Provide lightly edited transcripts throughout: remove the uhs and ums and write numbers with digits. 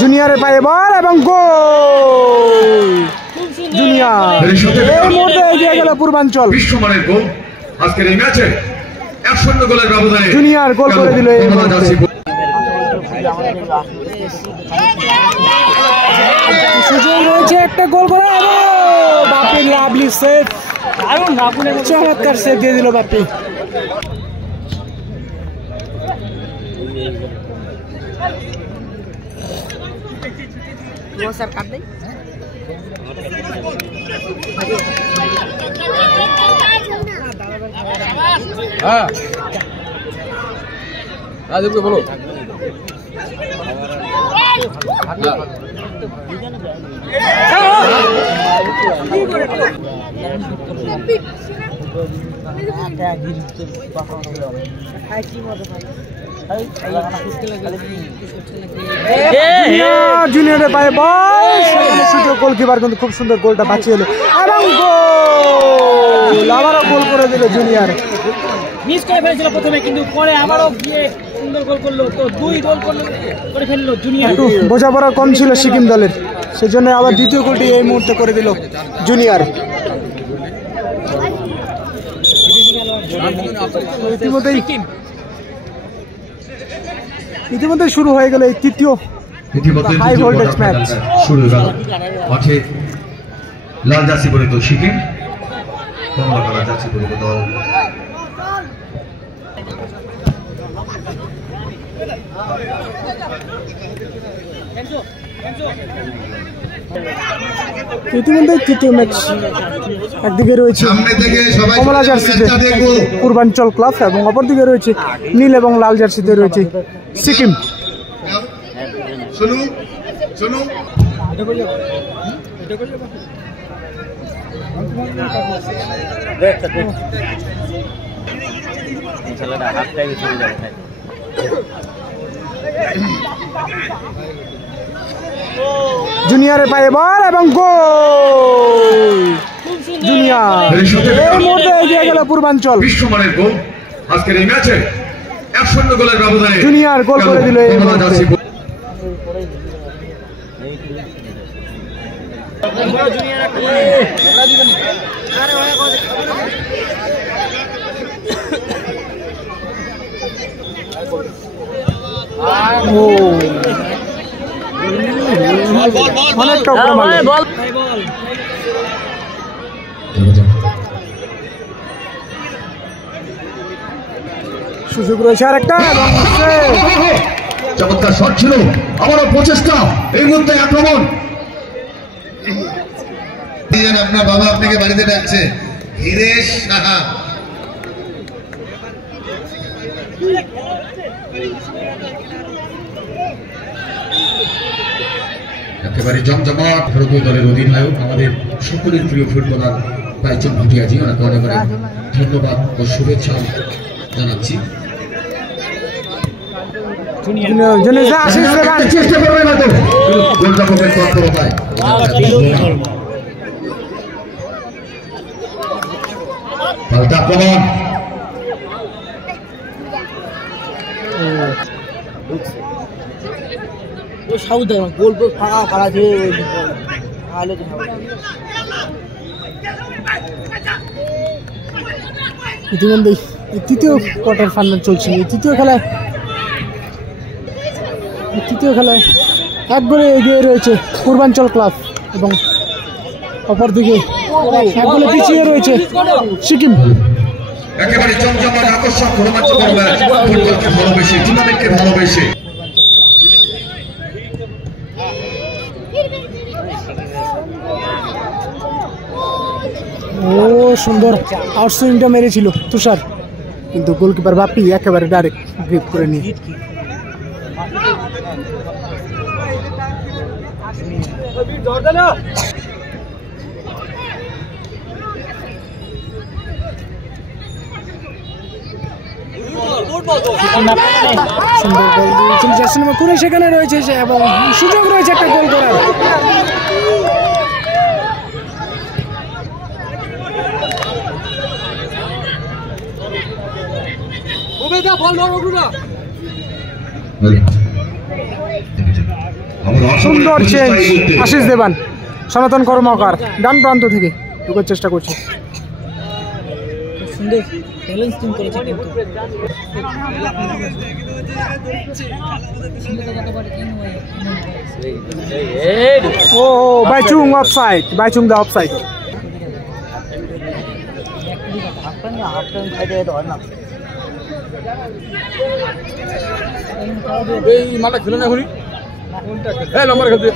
জুনিয়রের পায়ে বল এবং গোল। জুনিয়র এই মুহূর্তে এগিয়ে গেল পূর্বাঞ্চল। বিশ্বমানের গোল আজকের এই ম্যাচে 1-0 গোলের ব্যবধানে জুনিয়র গোল করে দিল এই মুহূর্তে। সুযোগ রয়েছে একটা গোল করা। বাপি লাভলি সেভ, চমৎকার সেভ দিয়ে দিল বাপি। বলো জুনিয়রের পায়ে বল, সুযোগ গোলকিপার কিন্তু খুব সুন্দর গোলটা বাঁচিয়ে এলো এবং গোল, আবারও গোল করে দিল জুনিয়র। মিস করে ফেলেছিল প্রথমে, কিন্তু পরে আবারও গিয়ে সুন্দর গোল করলো। তো 2 গোল করে ফেললো জুনিয়র। একটু বোঝাপড়া কম ছিল সিকিম দলের, সেজন্য আবার দ্বিতীয় গোলটি এই মুহূর্তে করে দিল জুনিয়র। ইতিমধ্যে শুরু হয়ে গেল এই তৃতীয় হাই ভোল্টেজ ম্যাচ। শুরু হয়ে গেল মাঠে লাল জার্সি পরিহিত সিকিম, কমলা কালার জার্সি পরিহিত দল। ইতিমধ্যে তৃতীয় ম্যাচ, একদিকে রয়েছে কমলা জার্সিতে পূর্বাঞ্চল ক্লাব এবং অপরদিকে রয়েছে নীল এবং লাল জার্সিতে রয়েছে সিকিম। জুনিয়রের পায়ে বল এবং গোল। জুনিয়র এই মুহূর্তে এগিয়ে গেল পূর্বাঞ্চল। বিশ্বমানের গোল আজকের এই ম্যাচে 1-0 গোলের ব্যবধানে জুনিয়র গোল করে দিল এই মুহূর্তে। অনেক টপ বল। সুযোগ রয়েছে আর একটা, চমৎকার শট ছিল, আবারও প্রচেষ্টা, এই মুহূর্তে আক্রমণ। আপনার বাবা আপনাকে বাড়িতে ডাকছে, হিরেশ সাহা। একেবারে জমজমাট ভারতীয় দলের অধিনায়ক, আমাদের সকলের প্রিয় ফুটবলার বাইচুং ভুটিয়াজি, ওনাকে অনেক ধন্যবাদ ও শুভেচ্ছা জানাচ্ছি। চেষ্টা করবে না তো গোলরক্ষকের তৎপরতায় আক্রমণ। ইতিমধ্যে তৃতীয় কোয়ার্টার ফাইনাল চলছে। তৃতীয় খেলায় এক গোলে এগিয়ে রয়েছে পূর্বাঞ্চল ক্লাব এবং অপরদিকে এক গোলে পিছিয়ে রয়েছে সিকিম। একেবারে জমজমাট আকর্ষক রোমাঞ্চকর ম্যাচ, ফুটবলকে ভালোবেসে, টুর্নামেন্টকে ভালোবেসে। ও সুন্দর আউটসুইংটা মেরেছিল তুষার, কিন্তু গোলকিপার বাপি একেবারে ডাইরেক্ট গ্রিপ করে নিয়ে। সুন্দর গোল দিয়েছিল করে, সেখানে রয়েছে এবং সুযোগ রয়েছে একটা গোল করার। সুন্দর চেঞ্জ আশিস দেবান, সনাতন কর্মকার ডান প্রান্ত থেকে ঢুকার চেষ্টা করছে। সুন্দর ব্যালেন্স টিম করেছে কিন্তু ও বাইচুং অফসাইড, বাইচুং দা অফসাইড। এই মালটা খেলো না এখনই, এই নম্বর খেলতে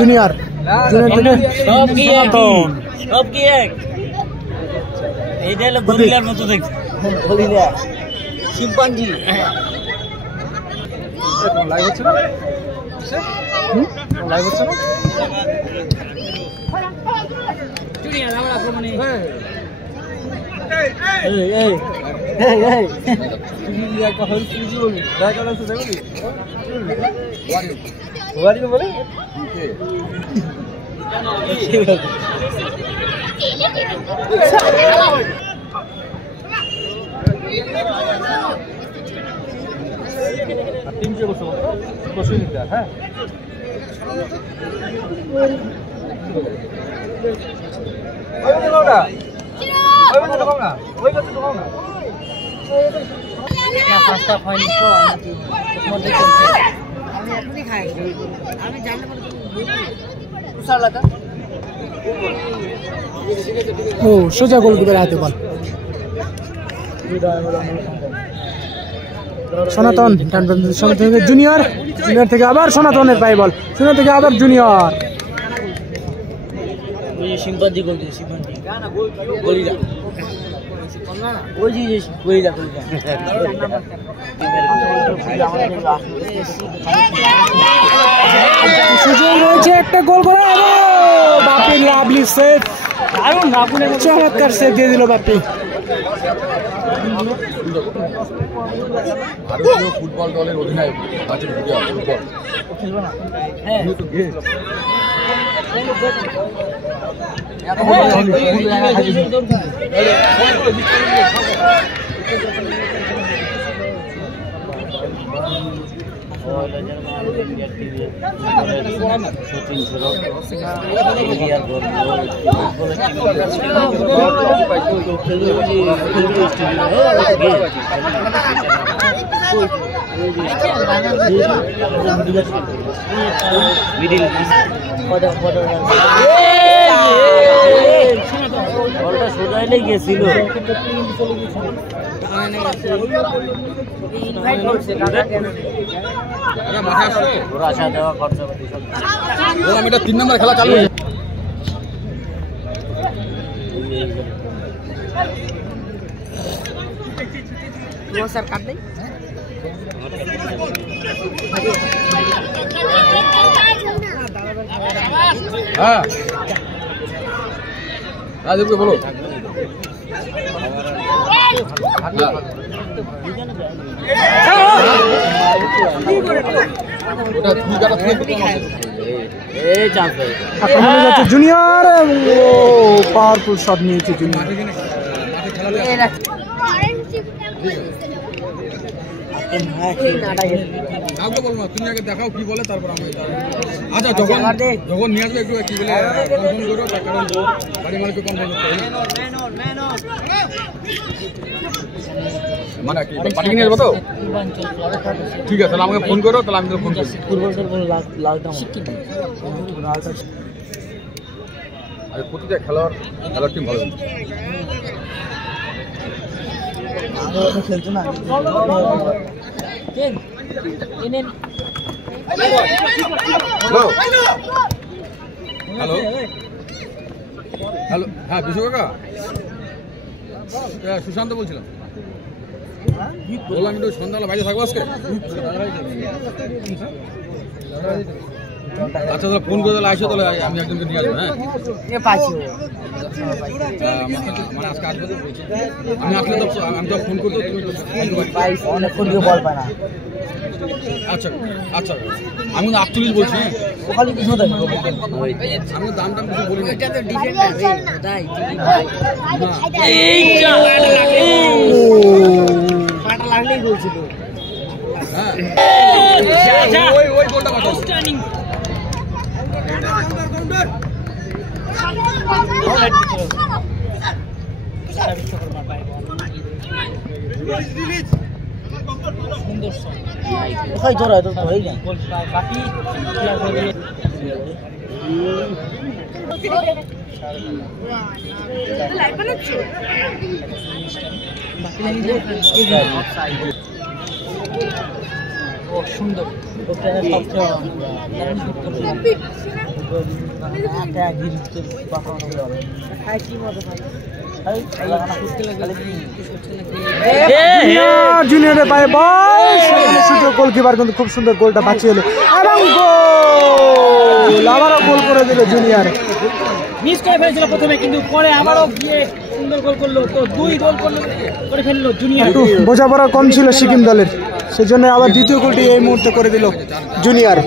জুনিয়র সব কি এক এইটা হলো গরিলার মতো দেখছে, গরিলা শিম্পাঞ্জি। লাইভ হচ্ছে না, লাইভ হচ্ছে না। জুনিয়র আমরা মানে হ্যাঁ ও সোজা গোলকিপার হাতে বল। সনাতন সনাতন থেকে জুনিয়র, জুনিয়র থেকে আবার সনাতনের পাই বল, জুনিয়র থেকে আবার জুনিয়র। শিম্পাঞ্জি গোল দিয়ে শিম্পাঞ্জি গরিলা ওই যে গরিলা গরিলা সুযোগ রয়েছে একটা গোল করা, বাপি লাভলি সেভ, দারুণ রাখুন চমৎকার সেভ দিয়ে দিল বাপি। ভারতীয় ফুটবল দলের অধিনায়ক আছে ফুটবল খেলবো না হ্যাঁ বলটা সোজাইলে গেছিল ওরা আসা দেওয়া খরচা বললাম এটা 3 নম্বর খেলা চালু হয়েছে। স্যার কাট দেই হ্যাঁ রাজীবকে বলো আক্রমণে যাচ্ছে জুনিয়র, পাওয়ারফুল শট নিয়েছে জুনিয়র। কাউকে বলবো না, তুমি আগে দেখাও কি বলে তারপর আমি আচ্ছা যখন যখন নিয়ে আসবে একটু কি বলে কনফার্ম করো, তার কারণ গাড়ি মালিককে কনফার্ম করতে হবে মানে কি পাঠিয়ে নিয়ে আসবো তো। ঠিক আছে তাহলে আমাকে ফোন করো, তাহলে আমি তোকে ফোন করছি। আর প্রতিটা খেলোয়াড় টিম ভালো খেলছো না হ্যালো হ্যালো হ্যালো হ্যাঁ বিশু কাকা, সুশান্ত বলছিলাম, বললাম একটু সন্ধ্যাবেলা বাইরে থাকবো আজকে। আচ্ছা তাহলে ফোন করে তাহলে আসো, তাহলে আমি একজনকে নিয়ে আসবো। হ্যাঁ মানে আজকে আসবে তো বলছি, আমি আসলে তো আমি তো ফোন করবো, তুমি অনেকক্ষণ দিয়ে বল পায় না। আচ্ছা আচ্ছা আমি 48 বলছি। হ্যাঁ আমি দাম টাম কিছু বলি লাগলেই বলছিল ওই গোলটা বাঁচাও কোথায় ধরা তো ধরেই না বাকি সুন্দর জুনিয়রের পায়ে বল, সুযোগ গোলকিপার কিন্তু খুব সুন্দর গোলটা বাঁচিয়ে এলো এবং গোল, আবারও গোল করে দিল জুনিয়র। মিস করে ফেলেছিল প্রথমে, কিন্তু পরে আবারও গিয়ে সুন্দর গোল করলো। তো 2 গোল করে ফেললো জুনিয়র। একটু বোঝাপড়া কম ছিল সিকিম দলের, সেজন্য আবার দ্বিতীয় গোলটি এই মুহূর্তে করে দিল জুনিয়র।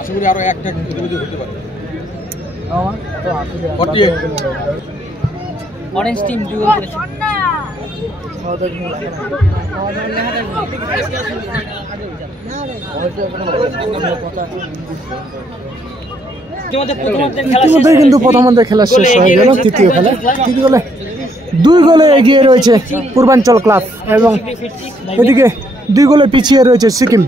আশা করি আরো একটা হতে পারে। অরেঞ্জ টিম 2 গোল করেছে। ইতিমধ্যে কিন্তু প্রথমার্ধের খেলা শেষ হয়ে গেল। তৃতীয় খেলা, তৃতীয় গোলে 2 গোলে এগিয়ে রয়েছে পূর্বাঞ্চল ক্লাব এবং এদিকে 2 গোলে পিছিয়ে রয়েছে সিকিম।